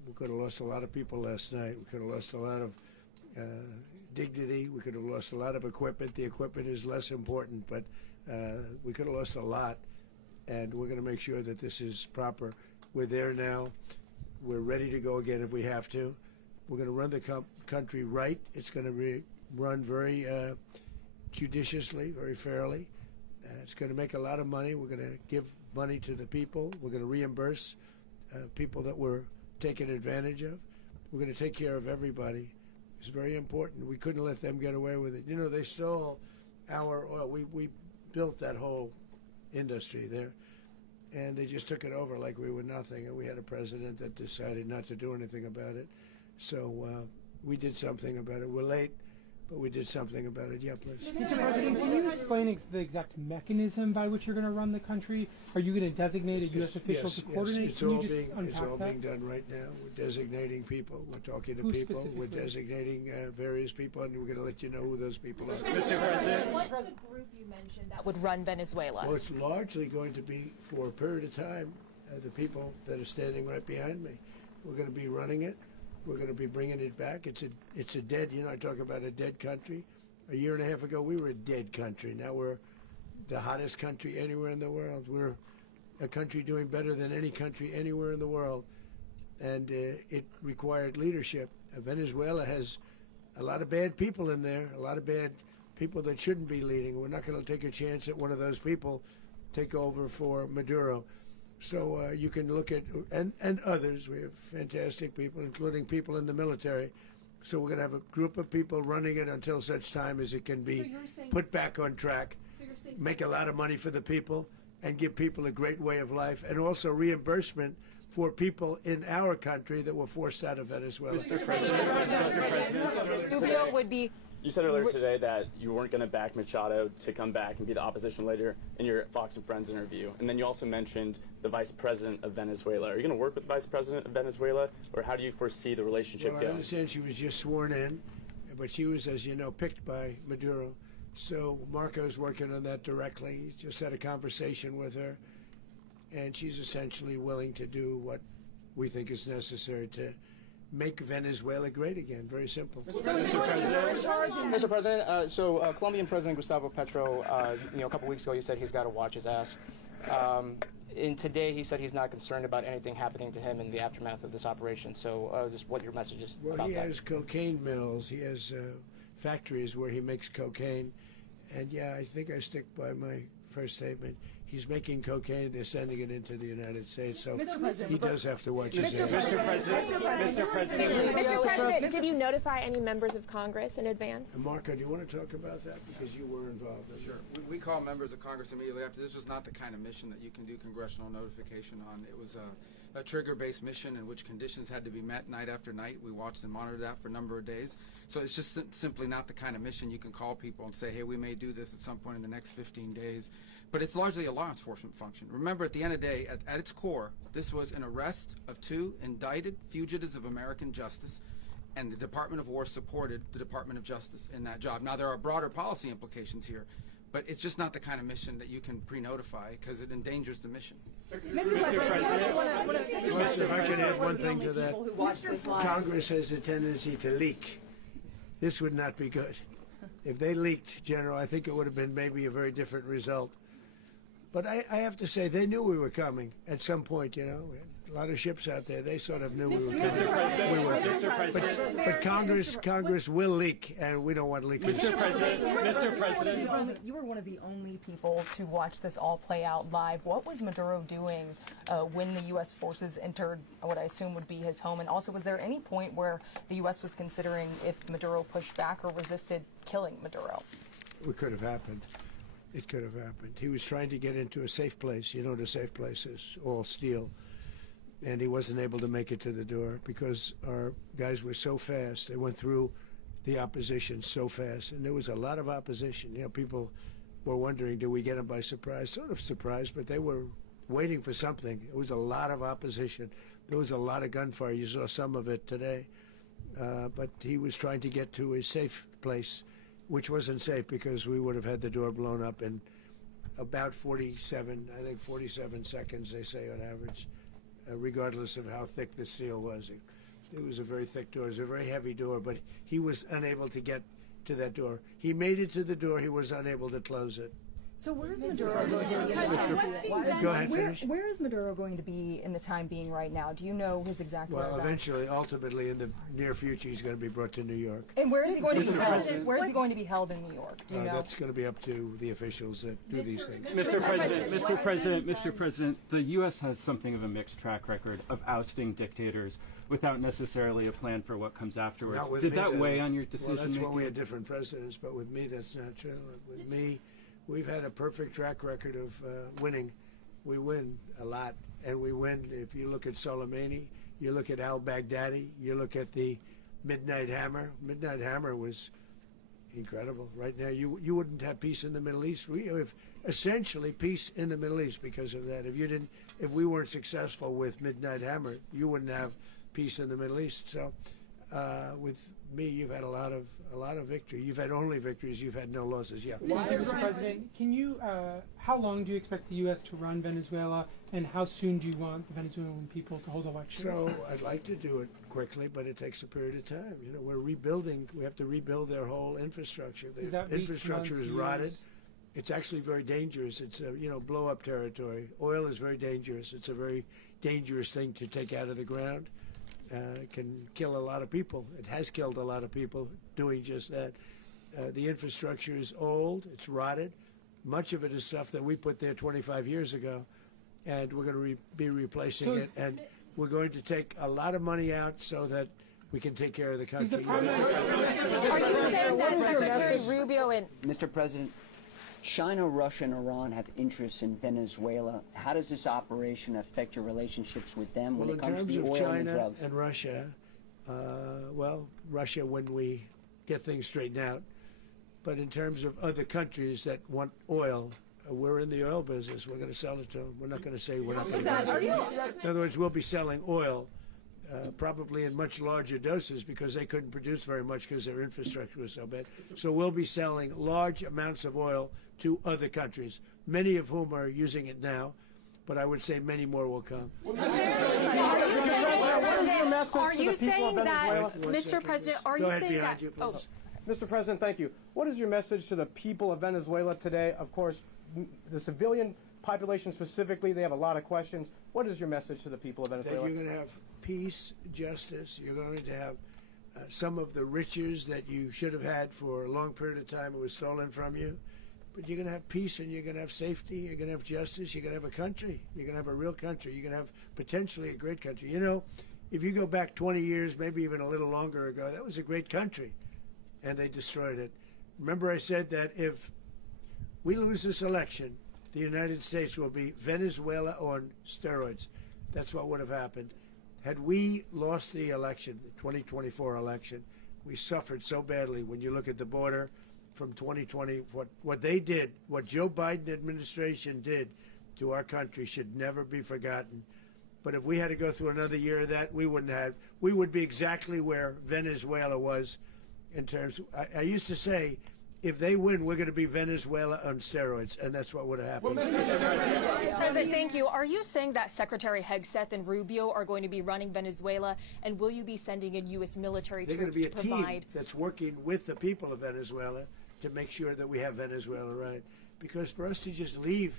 We could have lost a lot of people last night. We could have lost a lot of dignity. We could have lost a lot of equipment. The equipment is less important, but we could have lost a lot. And we're going to make sure that this is proper. We're there now. We're ready to go again if we have to. We're going to run the country right. It's going to be run very judiciously, very fairly. It's going to make a lot of money. We're going to give money to the people. We're going to reimburse people that were taken advantage of. We're going to take care of everybody. It's very important. We couldn't let them get away with it. They stole our oil. We built that whole industry there, and they just took it over like we were nothing. And we had a president that decided not to do anything about it. So we did something about it. We're late, but we did something about it. Yeah, please. Mr. President, can you explain the exact mechanism by which you're going to run the country? Are you going to designate a U.S. official to coordinate? It's all being done right now. We're designating people. We're talking to people. We're designating various people, and we're going to let you know who those people are. Mr. President. What's the group you mentioned that would run Venezuela? Well, it's largely going to be, for a period of time, the people that are standing right behind me. We're going to be running it. We're going to be bringing it back. It's a dead, I talk about a dead country. A year and a half ago, we were a dead country. Now we're the hottest country anywhere in the world. We're a country doing better than any country anywhere in the world. And it required leadership. Venezuela has a lot of bad people in there, a lot of bad people that shouldn't be leading. We're not going to take a chance that one of those people take over for Maduro. So you can look at, and others, we have fantastic people, including people in the military. So we're going to have a group of people running it until such time as it can be put back on track, make a lot of money for the people, and give people a great way of life, and also reimbursement for people in our country that were forced out of Venezuela. Mr. President, Rubio would be. You said earlier today that you weren't going to back Machado to come back and be the opposition leader in your Fox and Friends interview. And then you also mentioned the vice president of Venezuela. Are you going to work with the vice president of Venezuela, or how do you foresee the relationship Well, going? I understand she was just sworn in, but she was, as you know, picked by Maduro. So Marco's working on that directly. He just had a conversation with her, and she's essentially willing to do what we think is necessary to make Venezuela great again. Very simple. Mr. President, Colombian President Gustavo Petro, a couple weeks ago, you said he's got to watch his ass. And today, he said he's not concerned about anything happening to him in the aftermath of this operation. So, just what your message is Well, about he that. has cocaine mills. He has factories where he makes cocaine. And yeah, I think I stick by my first statement. He's making cocaine, they're sending it into the United States, so he does have to watch his ass. Mr. President, Did you notify any members of Congress in advance? Marco, do you want to talk about that? Because you were involved in it. Sure. We call members of Congress immediately after. This was not the kind of mission that you can do congressional notification on. It was a trigger-based mission in which conditions had to be met night after night. We watched and monitored that for a number of days. So it's just simply not the kind of mission you can call people and say, hey, we may do this at some point in the next 15 days. But it's largely a law enforcement function. Remember, at the end of the day, at its core, this was an arrest of 2 indicted fugitives of American justice, and the Department of War supported the Department of Justice in that job. Now, there are broader policy implications here, but it's just not the kind of mission that you can pre-notify because it endangers the mission. Mr. President, If I could add one thing to that, Congress has a tendency to leak. This would not be good. If they leaked, General, I think it would have been maybe a very different result. But I have to say, they knew we were coming at some point, We had a lot of ships out there. They sort of knew we were coming. But Congress will leak, and we don't want leakage. Mr. President, You were one of the only people to watch this all play out live. What was Maduro doing when the U.S. forces entered what I assume would be his home? And also, was there any point where the U.S. was considering if Maduro pushed back or resisted killing Maduro? It could have happened. It could have happened. He was trying to get into a safe place. You know what a safe place is, all steel. And he wasn't able to make it to the door because our guys were so fast. They went through the opposition so fast. And there was a lot of opposition. People were wondering, do we get them by surprise? Sort of surprised, but they were waiting for something. It was a lot of opposition. There was a lot of gunfire. You saw some of it today. But he was trying to get to a safe place, which wasn't safe because we would have had the door blown up in about 47 seconds, they say on average, regardless of how thick the steel was. It was a very thick door. It was a very heavy door, but he was unable to get to that door. He made it to the door. He was unable to close it. So where is Maduro going to be? Go ahead, finish. Where is Maduro going to be in the time being right now? Do you know his exact Well, whereabouts? eventually, ultimately, in the near future, he's going to be brought to New York. And where is he going to be Mr. held? President. Where is he going to be held in New York? Do you know? That's going to be up to the officials that do these things. Mr. President, the U.S. has something of a mixed track record of ousting dictators without necessarily a plan for what comes afterwards. Not with Did me, that though. weigh on your decision Well, that's making? when we had different presidents, but with me, that's not true. With me, we've had a perfect track record of winning. We win a lot, and we win. If you look at Soleimani, you look at al-Baghdadi, you look at the Midnight Hammer. Midnight Hammer was incredible. Right now, you wouldn't have peace in the Middle East. We have essentially peace in the Middle East because of that. If we weren't successful with Midnight Hammer, you wouldn't have peace in the Middle East. So, with me, you've had a lot of victory. You've had only victories. You've had no losses. Yeah. Mr. President, can you? How long do you expect the U.S. to run Venezuela, and how soon do you want the Venezuelan people to hold elections? So I'd like to do it quickly, but it takes a period of time. We're rebuilding. We have to rebuild their whole infrastructure. The infrastructure is rotted. It's actually very dangerous. It's blow-up territory. Oil is very dangerous. It's a very dangerous thing to take out of the ground. It can kill a lot of people. It has killed a lot of people doing just that. The infrastructure is old. It's rotted. Much of it is stuff that we put there 25 years ago, and we're going to be replacing it. And we're going to take a lot of money out so that we can take care of the country. Are you saying that Secretary Rubio and Mr. President, China, Russia, and Iran have interests in Venezuela. How does this operation affect your relationships with them when it comes to the oil and Well, in terms of drugs? China and Russia, well, Russia when we get things straightened out. But in terms of other countries that want oil, we're in the oil business. We're going to sell it to them. We're not going to say we're not going to. In other words, we'll be selling oil probably in much larger doses because they couldn't produce very much because their infrastructure was so bad. So we'll be selling large amounts of oil to other countries, many of whom are using it now, but I would say many more will come. Are you saying that, Mr. President, are you saying that? Oh. Mr. President, thank you. What is your message to the people of Venezuela today? Of course, the civilian population specifically, they have a lot of questions. What is your message to the people of Venezuela? That you're going to have peace, justice. You're going to have some of the riches that you should have had for a long period of time. It was stolen from you. But you're going to have peace and you're going to have safety. You're going to have justice. You're going to have a country. You're going to have a real country. You're going to have potentially a great country. You know, if you go back 20 years, maybe even a little longer ago, that was a great country. And they destroyed it. Remember I said that if we lose this election, the United States will be Venezuela on steroids. That's what would have happened. Had we lost the election, the 2024 election, we suffered so badly. When you look at the border from 2020, what they did, what Joe Biden administration did to our country should never be forgotten. But if we had to go through another year of that, we would be exactly where Venezuela was in terms I used to say, if they win, we're going to be Venezuela on steroids, and that's what would have happened. President, thank you. Are you saying that Secretary Hegseth and Rubio are going to be running Venezuela, and will you be sending in U.S. military They're troops going to to be a provide? team that's working with the people of Venezuela to make sure that we have Venezuela right. Because for us to just leave,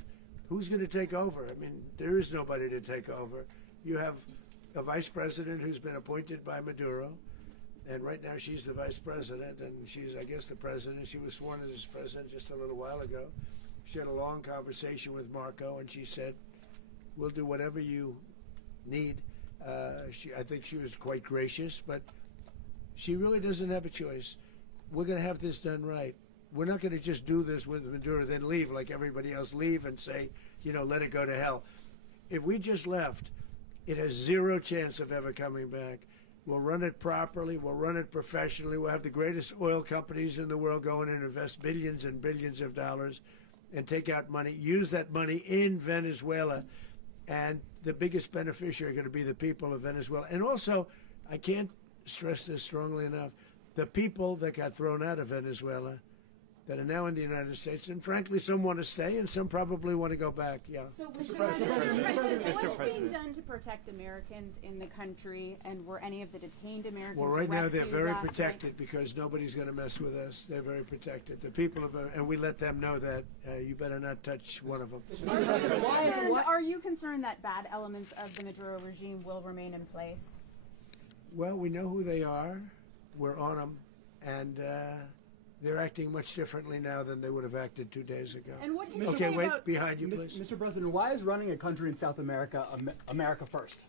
who's going to take over? I mean, there is nobody to take over. You have a vice president who's been appointed by Maduro. And right now she's the vice president, and she's, I guess, the president. She was sworn as president just a little while ago. She had a long conversation with Marco, and she said, we'll do whatever you need. I think she was quite gracious, but she really doesn't have a choice. We're going to have this done right. We're not going to just do this with Maduro, then leave like everybody else, leave and say, you know, let it go to hell. If we just left, it has zero chance of ever coming back. We'll run it properly. We'll run it professionally. We'll have the greatest oil companies in the world go in and invest billions and billions of dollars and take out money, use that money in Venezuela. And the biggest beneficiary are going to be the people of Venezuela. And also, I can't stress this strongly enough, the people that got thrown out of Venezuela that are now in the United States, and frankly, some want to stay and some probably want to go back. Yeah. So, Mr. President, what's being done to protect Americans in the country, and were any of the detained Americans Well, right now they're rescued very last protected night? because nobody's going to mess with us. They're very protected. The people of, and we let them know that you better not touch one of them. Are you concerned that bad elements of the Maduro regime will remain in place? Well, we know who they are. We're on them, and they're acting much differently now than they would have acted 2 days ago. And what can you Okay, say wait, about behind you, please. Mr. President, why is running a country in South America America first?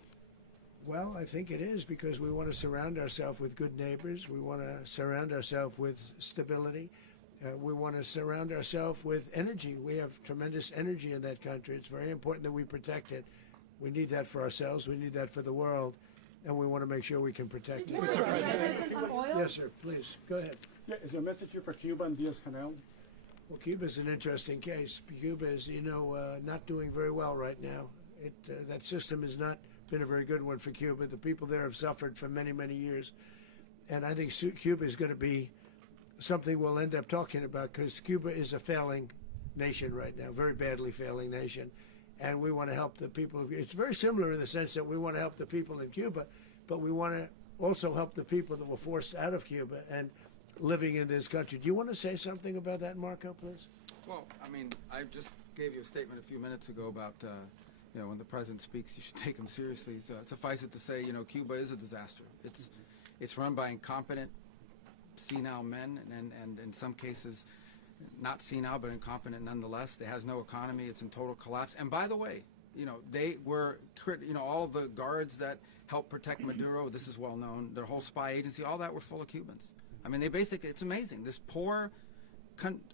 Well, I think it is because we want to surround ourselves with good neighbors. We want to surround ourselves with stability. We want to surround ourselves with energy. We have tremendous energy in that country. It's very important that we protect it. We need that for ourselves. We need that for the world. And we want to make sure we can protect it. Mr. President, on oil? Yes, sir. Please, go ahead. Yeah, is there a message here for Cuba and Diaz-Canel? Well, Cuba's an interesting case. Cuba is, you know, not doing very well right now. That system has not been a very good one for Cuba. The people there have suffered for many, many years. And I think Cuba is going to be something we'll end up talking about because Cuba is a failing nation right now, very badly failing nation. And we want to help the people of it's very similar in the sense that we want to help the people in Cuba, but we want to also help the people that were forced out of Cuba and living in this country. Do you want to say something about that, Marco, please? Well, I mean, I just gave you a statement a few minutes ago about, you know, when the president speaks, you should take him seriously. So suffice it to say, you know, Cuba is a disaster. It's run by incompetent, senile men, and in some cases, not senile but incompetent nonetheless. It has no economy. It's in total collapse. And by the way, they were, all the guards that helped protect Maduro, this is well known, their whole spy agency, all that were full of Cubans. I mean, they basically, it's amazing. This poor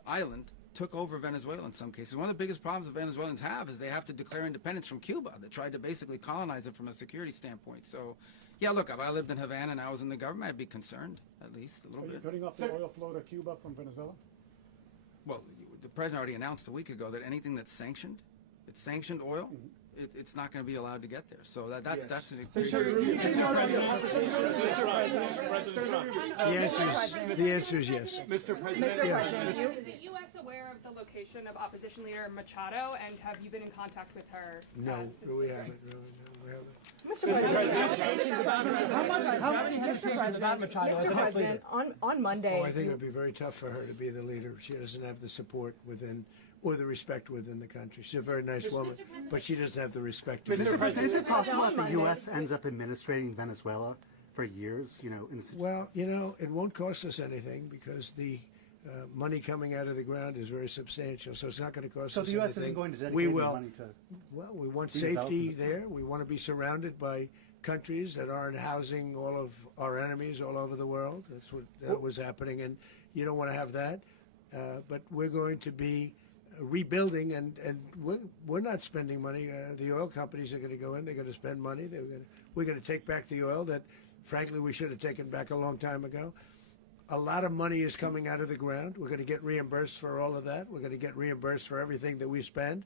island took over Venezuela in some cases. One of the biggest problems that Venezuelans have is they have to declare independence from Cuba that tried to basically colonize it from a security standpoint. So, yeah, look, if I lived in Havana and I was in the government, I'd be concerned, at least a little bit. Are you cutting off the oil flow to Cuba from Venezuela? Well, the president already announced a week ago that anything that's sanctioned, it's sanctioned oil, it's not going to be allowed to get there. So that's an The answer is yes. Mr. President, Is the U.S. aware of the location of opposition leader Machado, and have you been in contact with her? No, we haven't. No, we haven't. Mr. President, on Monday. Oh, I think it would be very tough for her to be the leader. She doesn't have the support within, or the respect within the country. She's a very nice woman, but she doesn't have the respect. Mr. President, is it possible that the U.S. ends up administrating Venezuela for years? Well, it won't cost us anything because the money coming out of the ground is very substantial, so it's not going to cost us anything. So the U.S. isn't going to dedicate any money to... Well, we want safety there. We want to be surrounded by countries that aren't housing all of our enemies all over the world. That's what was happening, and you don't want to have that. But we're going to be rebuilding, and we're not spending money. The oil companies are going to go in. They're going to spend money. We're going to take back the oil that, frankly, we should have taken back a long time ago. A lot of money is coming out of the ground. We're going to get reimbursed for all of that. We're going to get reimbursed for everything that we spend.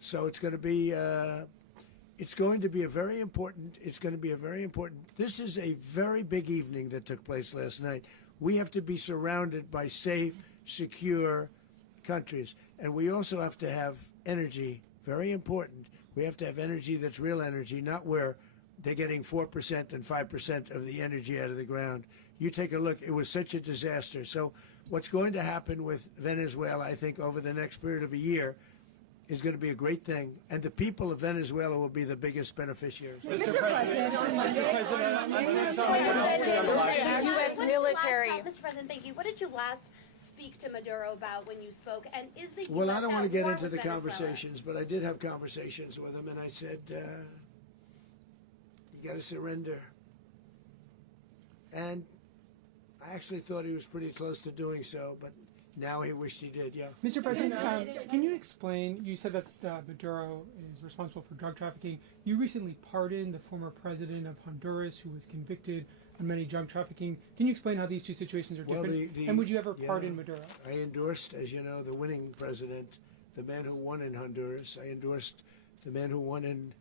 So it's going to be a very important. This is a very big evening that took place last night. We have to be surrounded by safe, secure countries, and we also have to have energy. Very important. We have to have energy that's real energy, not where they're getting 4% and 5% of the energy out of the ground. You take a look, it was such a disaster. So what's going to happen with Venezuela, I think, over the next period of a year is going to be a great thing. And the people of Venezuela will be the biggest beneficiaries. Mr. President, on Monday, U.S. military. Mr. President, thank you. What did you last speak to Maduro about when you spoke? And is the Well, US I don't want to get into the Venezuela? conversations, but I did have conversations with him, and I said, you got to surrender. And I actually thought he was pretty close to doing so, but now he wished he did, yeah. Mr. President, can you explain, you said that Maduro is responsible for drug trafficking. You recently pardoned the former president of Honduras who was convicted on many drug trafficking. Can you explain how these two situations are different? And would you ever pardon Maduro? I endorsed, as you know, the winning president, the man who won in Honduras. I endorsed the man who won in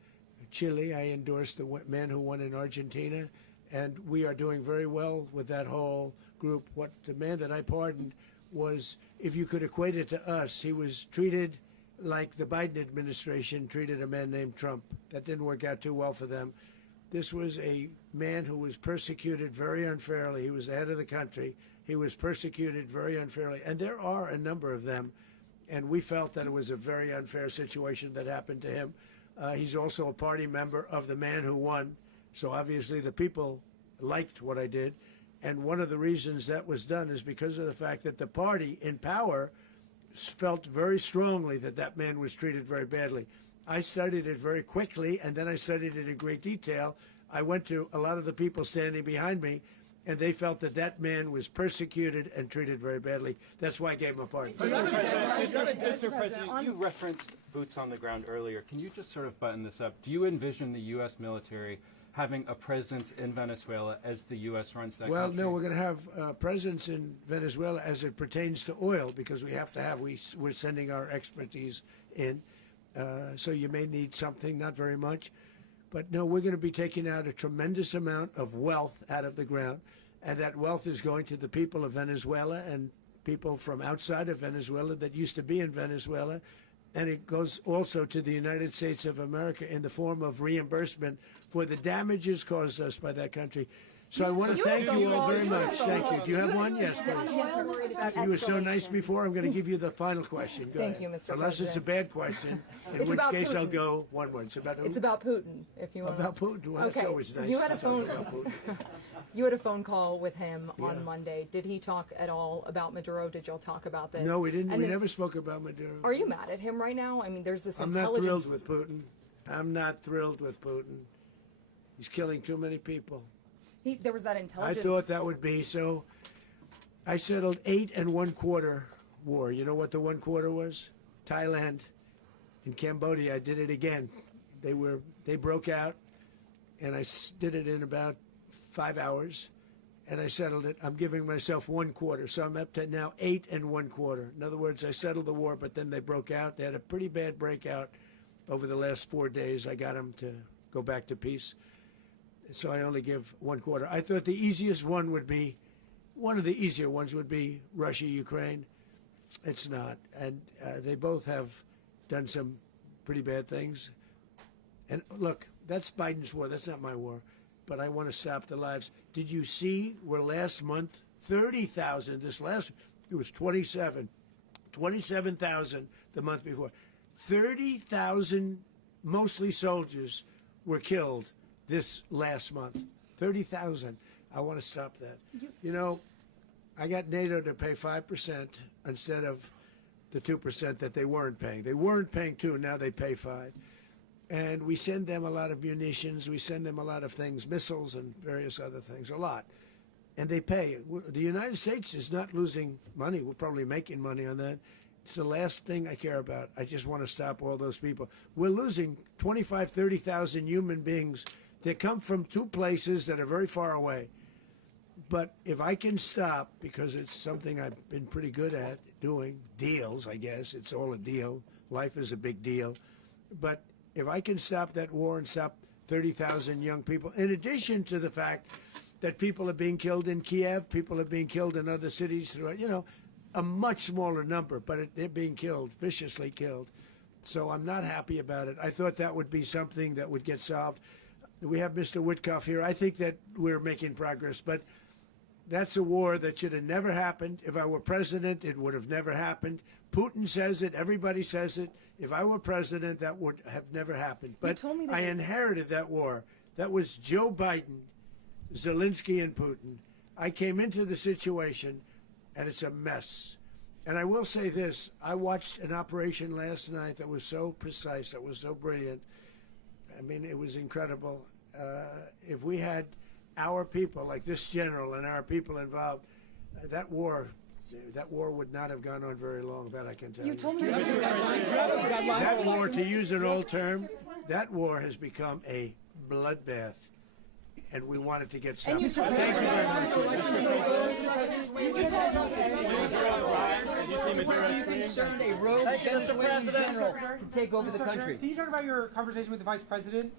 Chile. I endorsed the man who won in Argentina. And we are doing very well with that whole group. What the man that I pardoned was, if you could equate it to us, he was treated like the Biden administration treated a man named Trump. That didn't work out too well for them. This was a man who was persecuted very unfairly. He was the head of the country. He was persecuted very unfairly. And there are a number of them. And we felt that it was a very unfair situation that happened to him. He's also a party member of the man who won. So obviously the people liked what I did. And one of the reasons that was done is because of the fact that the party in power felt very strongly that that man was treated very badly. I studied it very quickly, and then I studied it in great detail. I went to a lot of the people standing behind me, and they felt that that man was persecuted and treated very badly. That's why I gave him a pardon. Mr. President, you referenced boots on the ground earlier. Can you just sort of button this up? Do you envision the U.S. military having a presence in Venezuela as the U.S. runs that country? Well, no, we're going to have a presence in Venezuela as it pertains to oil, because we have to have, we're sending our expertise in. So you may need something, not very much. But no, we're going to be taking out a tremendous amount of wealth out of the ground. And that wealth is going to the people of Venezuela and people from outside of Venezuela that used to be in Venezuela. And it goes also to the United States of America in the form of reimbursement for the damages caused us by that country. So I want to thank you all very much. Thank you. Do you have one? Yes, please. You were so nice before. I'm going to give you the final question. Go Thank ahead. you, Mr. Unless it's a President. bad question, in It's which about case I'll Putin. go one word. It's about who? It's about Putin, if you want. About Putin. Well, Okay. that's always nice. You had a to talk phone. about Putin. You had a phone call with him Yeah. on Monday. Did he talk at all about Maduro? Did y'all talk about this? No, we didn't. And We then- never spoke about Maduro. Are you mad at him right now? I mean, there's this I'm not intelligence. thrilled with Putin. I'm not thrilled with Putin. He's killing too many people. There was that I intelligence. thought that would be so. I settled 8 1/4 war. You know what the 1/4 was? Thailand and Cambodia. I did it again. They broke out, and I did it in about 5 hours, and I settled it. I'm giving myself 1/4, so I'm up to now 8 1/4. In other words, I settled the war, but then they broke out. They had a pretty bad breakout over the last 4 days. I got them to go back to peace. So I only give 1/4. I thought the easiest one would be, one of the easier ones would be Russia, Ukraine. It's not. And they both have done some pretty bad things. And look, that's Biden's war. That's not my war. But I want to stop the lives. Did you see where last month, 30,000, it was 27,000 the month before. 30,000, mostly soldiers, were killed this last month. 30,000. I want to stop that. You know, I got NATO to pay 5% instead of the 2% that they weren't paying. They weren't paying 2, now they pay 5. And we send them a lot of munitions, we send them a lot of things, missiles and various other things, a lot. And they pay. The United States is not losing money. We're probably making money on that. It's the last thing I care about. I just want to stop all those people. We're losing 25, 30,000 human beings that come from 2 places that are very far away. But if I can stop, because it's something I've been pretty good at doing, deals, I guess. It's all a deal. Life is a big deal. But if I can stop that war and stop 30,000 young people, in addition to the fact that people are being killed in Kiev, people are being killed in other cities throughout, you know, a much smaller number, but they're being killed, viciously killed. So I'm not happy about it. I thought that would be something that would get solved. We have Mr. Witkoff here. I think that we're making progress, but that's a war that should have never happened. If I were president, it would have never happened. Putin says it. Everybody says it. If I were president, that would have never happened. But I inherited that war. That was Joe Biden, Zelensky, and Putin. I came into the situation, and it's a mess. And I will say this. I watched an operation last night that was so precise, that was so brilliant. I mean, it was incredible. If we had our people, like this general and our people involved, that war would not have gone on very long, that I can tell you. You told me That war, to use an old term, that war has become a bloodbath. And we want it to get stopped. Thank you very much. Are you concerned a rogue Venezuelan general can take over the country? Can you talk about your conversation with the Vice President?